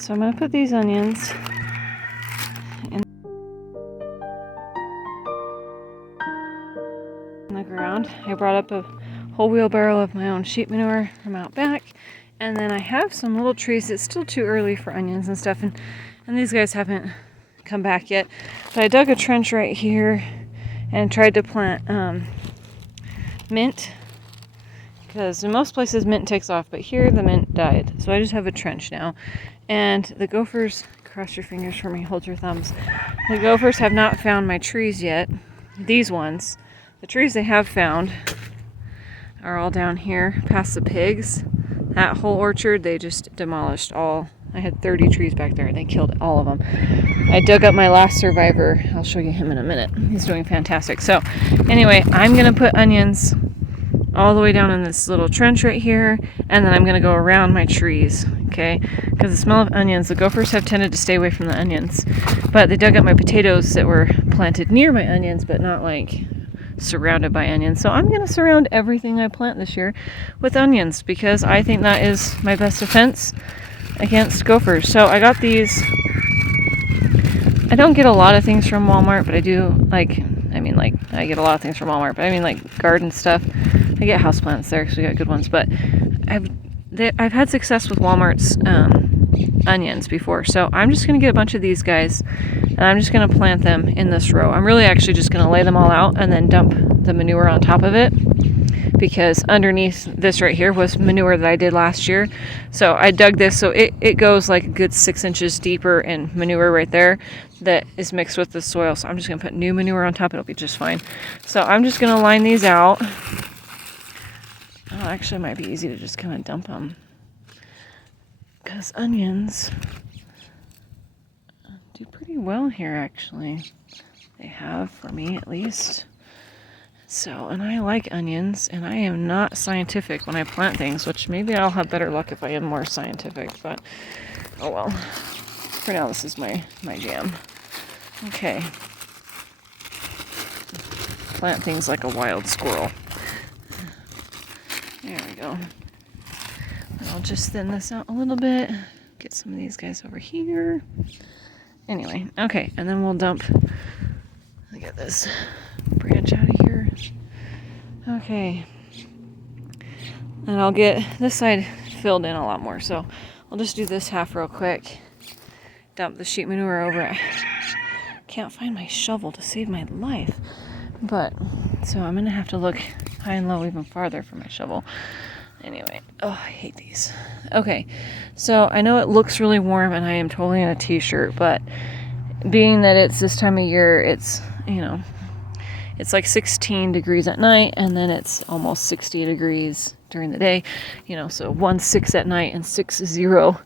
So I'm going to put these onions in the ground. I brought up a whole wheelbarrow of my own sheep manure from out back. And then I have some little trees. It's still too early for onions and stuff. And these guys haven't come back yet. But I dug a trench right here and tried to plant mint. Because in most places mint takes off. But here the mint died. So I just have a trench now. And the Gophers, cross your fingers for me, hold your thumbs. The Gophers have not found my trees yet. These ones. The trees they have found are all down here past the pigs. That whole orchard, they just demolished all. I had 30 trees back there and they killed all of them. I dug up my last survivor. I'll show you him in a minute. He's doing fantastic. So anyway, I'm going to put onions all the way down in this little trench right here, and then I'm going to go around my trees, okay? Because the smell of onions, the Gophers have tended to stay away from the onions. But they dug up my potatoes that were planted near my onions, but not like surrounded by onions. So I'm going to surround everything I plant this year with onions because I think that is my best defense against Gophers. So I got these. I don't get a lot of things from Walmart, but I do I get a lot of things from Walmart, but I mean like garden stuff. I get houseplants there because we got good ones, but I've had success with Walmart's onions before. So I'm just going to get a bunch of these guys and I'm just going to plant them in this row. I'm really actually just going to lay them all out and then dump the manure on top of it because underneath this right here was manure that I did last year. So I dug this so it goes like a good 6 inches deeper in manure right there that is mixed with the soil. So I'm just going to put new manure on top. It'll be just fine. So I'm just going to line these out. Oh, actually, it might be easy to just kind of dump them. Because onions do pretty well here, actually. They have, for me at least. So, and I like onions, and I am not scientific when I plant things, which maybe I'll have better luck if I am more scientific, but oh well. For now, this is my jam. Okay. Plant things like a wild squirrel. There we go. And I'll just thin this out a little bit. Get some of these guys over here. Anyway, okay, and then we'll dump. Look at this branch out of here. Okay. And I'll get this side filled in a lot more. So I'll just do this half real quick. Dump the sheep manure over it. Can't find my shovel to save my life. But, so I'm going to have to look high and low even farther for my shovel. Anyway, oh, I hate these. Okay, so I know it looks really warm and I am totally in a t-shirt, but being that it's this time of year, it's, it's like 16 degrees at night and then it's almost 60 degrees during the day, so 1-6 at night and 6-0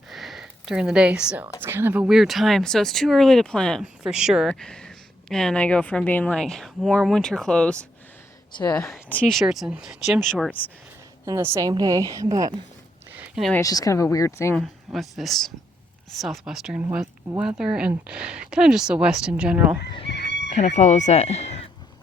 during the day. So it's kind of a weird time. So it's too early to plant for sure. And I go from being like warm winter clothes to t-shirts and gym shorts in the same day. But anyway, it's just kind of a weird thing with this southwestern weather and kind of just the West in general. Kind of follows that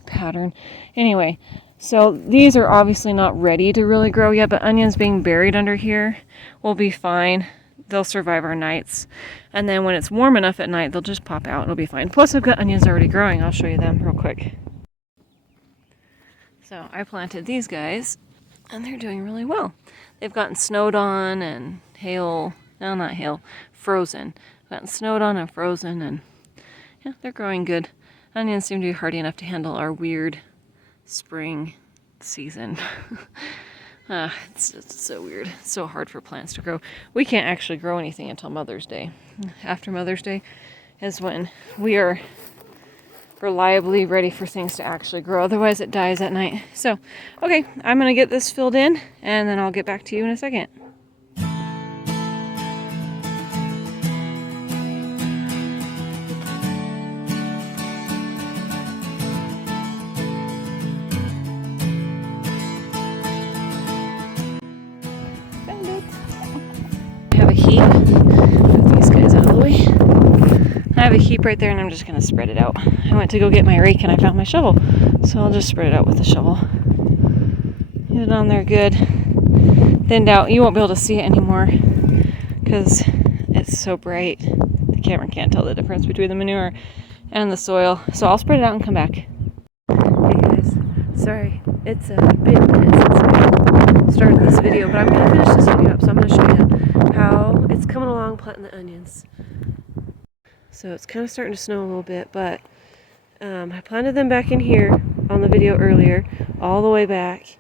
pattern. Anyway, so these are obviously not ready to really grow yet, but onions being buried under here will be fine. They'll survive our nights. And then when it's warm enough at night, they'll just pop out. It'll be fine. Plus, I've got onions already growing. I'll show you them real quick. So I planted these guys, and they're doing really well. They've gotten snowed on and not hail, frozen. Gotten snowed on and frozen, and yeah, they're growing good. Onions seem to be hardy enough to handle our weird spring season. It's so weird. It's so hard for plants to grow. We can't actually grow anything until Mother's Day. After Mother's Day is when we are reliably ready for things to actually grow. Otherwise, it dies at night. So, okay, I'm going to get this filled in, and then I'll get back to you in a second. Move these guys out of the way. I have a heap right there and I'm just going to spread it out. I went to go get my rake and I found my shovel. So I'll just spread it out with the shovel. Get it on there good. Thinned out. You won't be able to see it anymore because it's so bright. The camera can't tell the difference between the manure and the soil. So I'll spread it out and come back. Hey guys, sorry, it's been a minute since I started this video, but I'm going to finish this video up, so I'm going to show you how it's coming along planting the onions. So it's kind of starting to snow a little bit, but I planted them back in here on the video earlier, all the way back,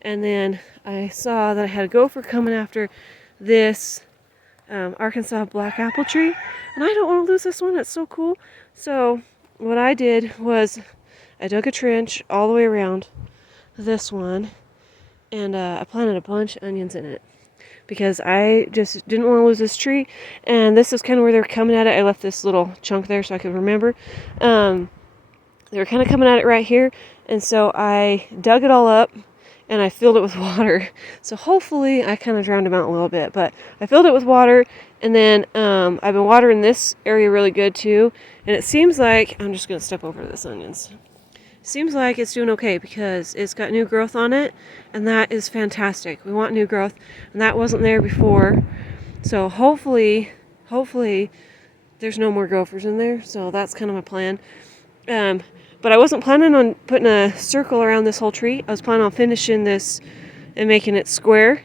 and then I saw that I had a gopher coming after this Arkansas black apple tree, and I don't want to lose this one. It's so cool. So what I did was I dug a trench all the way around this one, and I planted a bunch of onions in it because I just didn't want to lose this tree. And this is kind of where they're coming at it. I left this little chunk there so I could remember. They were kind of coming at it right here, and so I dug it all up and I filled it with water. So hopefully I kind of drowned them out a little bit, but I filled it with water, and then I've been watering this area really good too, and it seems like, I'm just going to step over this onions. Seems like it's doing okay because it's got new growth on it, and that is fantastic. We want new growth, and that wasn't there before. So hopefully there's no more gophers in there. So that's kind of my plan. But I wasn't planning on putting a circle around this whole tree. I was planning on finishing this and making it square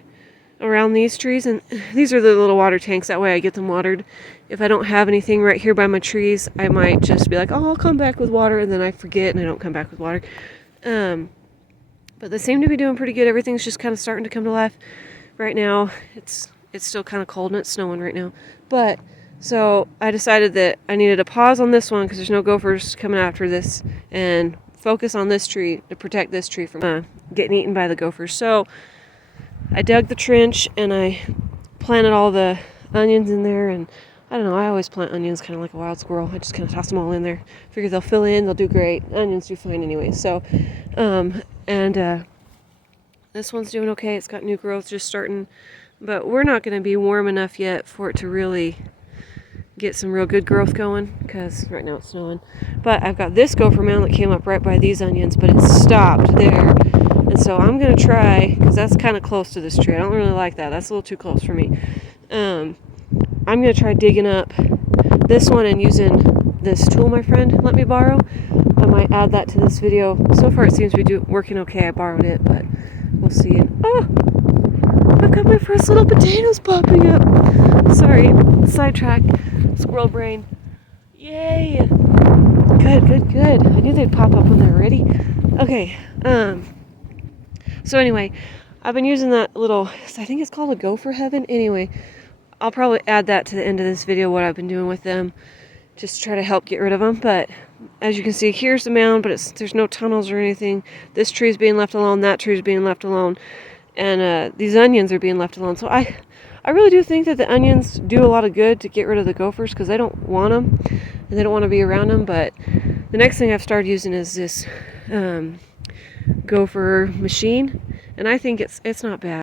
around these trees. And these are the little water tanks. That way I get them watered. If I don't have anything right here by my trees, I might just be like, oh, I'll come back with water. And then I forget and I don't come back with water. But they seem to be doing pretty good. Everything's just kind of starting to come to life right now. It's still kind of cold and it's snowing right now. But so I decided that I needed to pause on this one because there's no gophers coming after this, and focus on this tree to protect this tree from getting eaten by the gophers. So I dug the trench and I planted all the onions in there, and I don't know, I always plant onions kind of like a wild squirrel. I just kind of toss them all in there. Figure they'll fill in, they'll do great. Onions do fine anyway. So, this one's doing okay. It's got new growth just starting, but we're not going to be warm enough yet for it to really get some real good growth going because right now it's snowing. But I've got this gopher mound that came up right by these onions, but it stopped there. And so I'm going to try, because that's kind of close to this tree. I don't really like that. That's a little too close for me. I'm going to try digging up this one and using this tool my friend let me borrow. I might add that to this video. So far it seems to be working okay. I borrowed it, but we'll see. Oh! I've got my first little potatoes popping up. Sorry, sidetrack. Squirrel brain. Yay! Good. I knew they'd pop up when they're ready. Okay. So anyway, I've been using that little, I think it's called a Gopher Heaven. Anyway, I'll probably add that to the end of this video, what I've been doing with them, just to try to help get rid of them. But as you can see, here's the mound, but there's no tunnels or anything. This tree is being left alone. That tree is being left alone. And these onions are being left alone. So I really do think that the onions do a lot of good to get rid of the gophers because they don't want them and they don't want to be around them. But the next thing I've started using is this Gopher Machine, and I think it's not bad.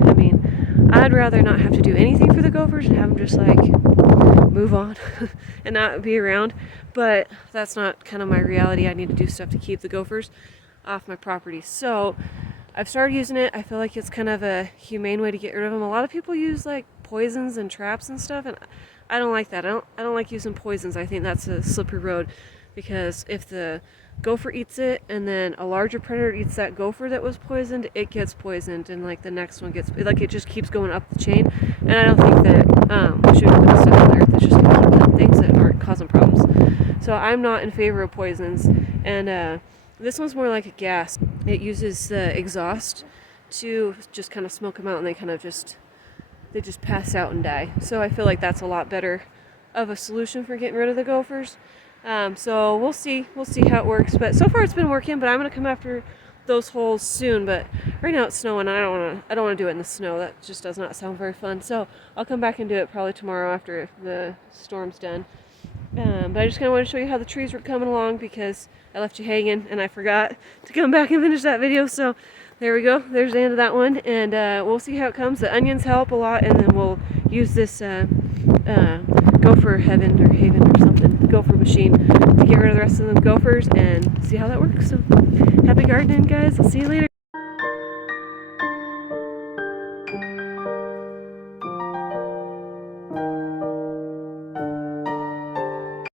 I mean, I'd rather not have to do anything for the gophers and have them just like move on and not be around, but that's not kind of my reality. I need to do stuff to keep the gophers off my property. So I've started using it. I feel like it's kind of a humane way to get rid of them. A lot of people use like poisons and traps and stuff, and I don't like that. I don't like using poisons. I think that's a slippery road, because if the gopher eats it and then a larger predator eats that gopher that was poisoned, it gets poisoned, and like the next one gets, like, it just keeps going up the chain. And I don't think that we should put stuff in there that's just gonna keep them things that aren't causing problems. So I'm not in favor of poisons. And this one's more like a gas. It uses the exhaust to just kind of smoke them out, and they just pass out and die. So I feel like that's a lot better of a solution for getting rid of the gophers. So we'll see how it works. But so far it's been working. But I'm gonna come after those holes soon. But right now it's snowing. I don't want to do it in the snow. That just does not sound very fun. So I'll come back and do it probably tomorrow after the storm's done. But I just kind of want to show you how the trees were coming along, because I left you hanging and I forgot to come back and finish that video. So there we go. There's the end of that one. And we'll see how it comes. The onions help a lot, and then we'll use this Gopher Heaven or Haven or something. the Gopher Machine to get rid of the rest of the gophers and see how that works. So happy gardening, guys. I'll see you later.